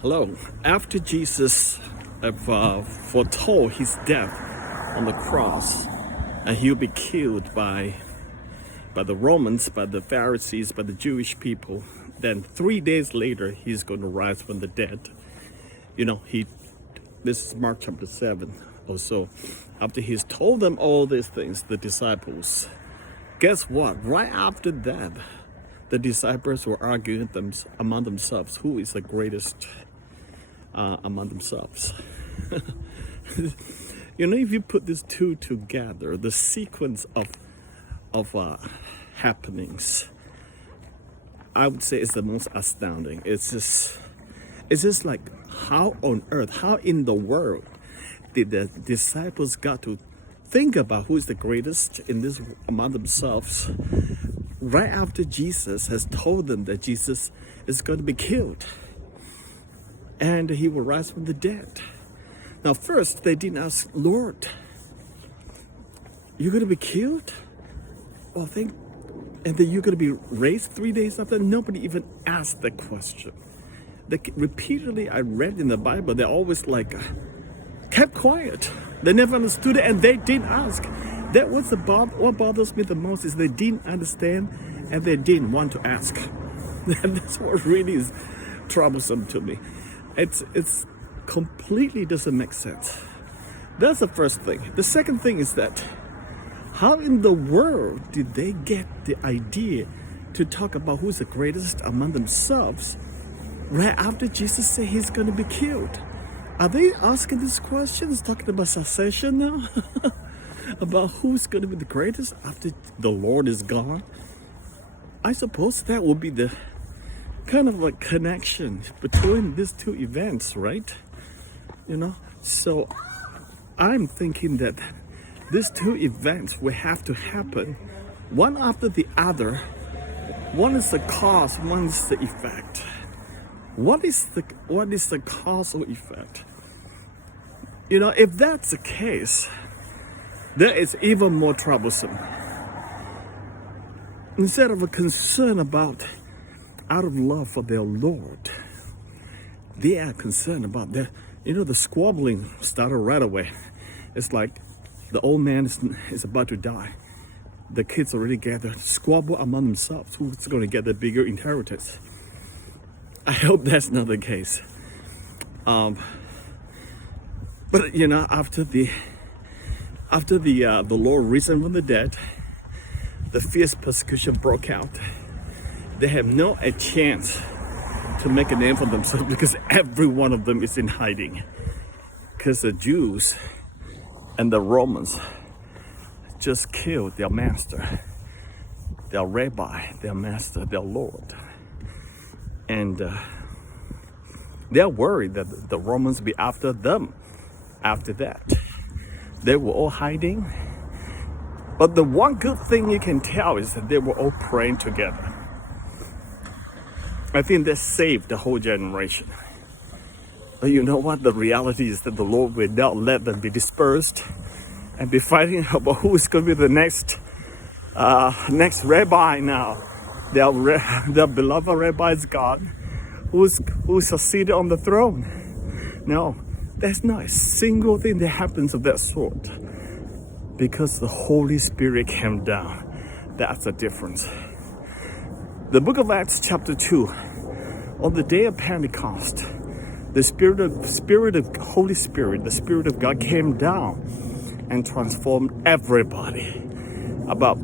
Hello. After Jesus foretold his death on the cross, and he'll be killed by the Romans, by the Pharisees, by the Jewish people, then 3 days later he's going to rise from the dead. This is Mark chapter 7 or so. After he's told them all these things, the disciples, guess what? Right after that, the disciples were arguing among themselves, who is the greatest among themselves. If you put these two together, the sequence of happenings, I would say is the most astounding. It's just like, how on earth, how in the world did the disciples got to think about who is the greatest in this among themselves right after Jesus has told them that Jesus is going to be killed and he will rise from the dead. Now first they didn't ask, Lord, you're going to be killed? And then you're going to be raised 3 days after? Nobody even asked that question. Repeatedly I read in the Bible, they always kept quiet. They never understood it, and they didn't ask. That was what bothers me the most, is they didn't understand and they didn't want to ask. And that's what really is troublesome to me. It's completely doesn't make sense. That's the first thing. The second thing is that, how in the world did they get the idea to talk about who's the greatest among themselves right after Jesus said he's going to be killed? Are they asking these questions, talking about succession now? About who's going to be the greatest after the Lord is gone? I suppose that would be the kind of connection between these two events, right? So I'm thinking that these two events will have to happen one after the other. One is the cause, one is the effect. What is the causal effect? If that's the case, that is even more troublesome. Instead of a concern out of love for their Lord, they are concerned about the squabbling started right away. It's like the old man is about to die. The kids already gathered, squabble among themselves. Who's going to get the bigger inheritance? I hope that's not the case. But after the Lord risen from the dead, the fierce persecution broke out. They have no chance to make a name for themselves, because every one of them is in hiding. Because the Jews and the Romans just killed their master, their rabbi, their master, their Lord. And they're worried that the Romans will be after them after that. They were all hiding. But the one good thing you can tell is that they were all praying together. I think that saved the whole generation. But you know what? The reality is that the Lord will not let them be dispersed and be fighting about who is going to be the next rabbi now. Their beloved rabbi is God, who succeeded on the throne. No, there's not a single thing that happens of that sort, because the Holy Spirit came down. That's the difference. The book of Acts chapter 2, on the day of Pentecost, the Spirit of God came down and transformed everybody. About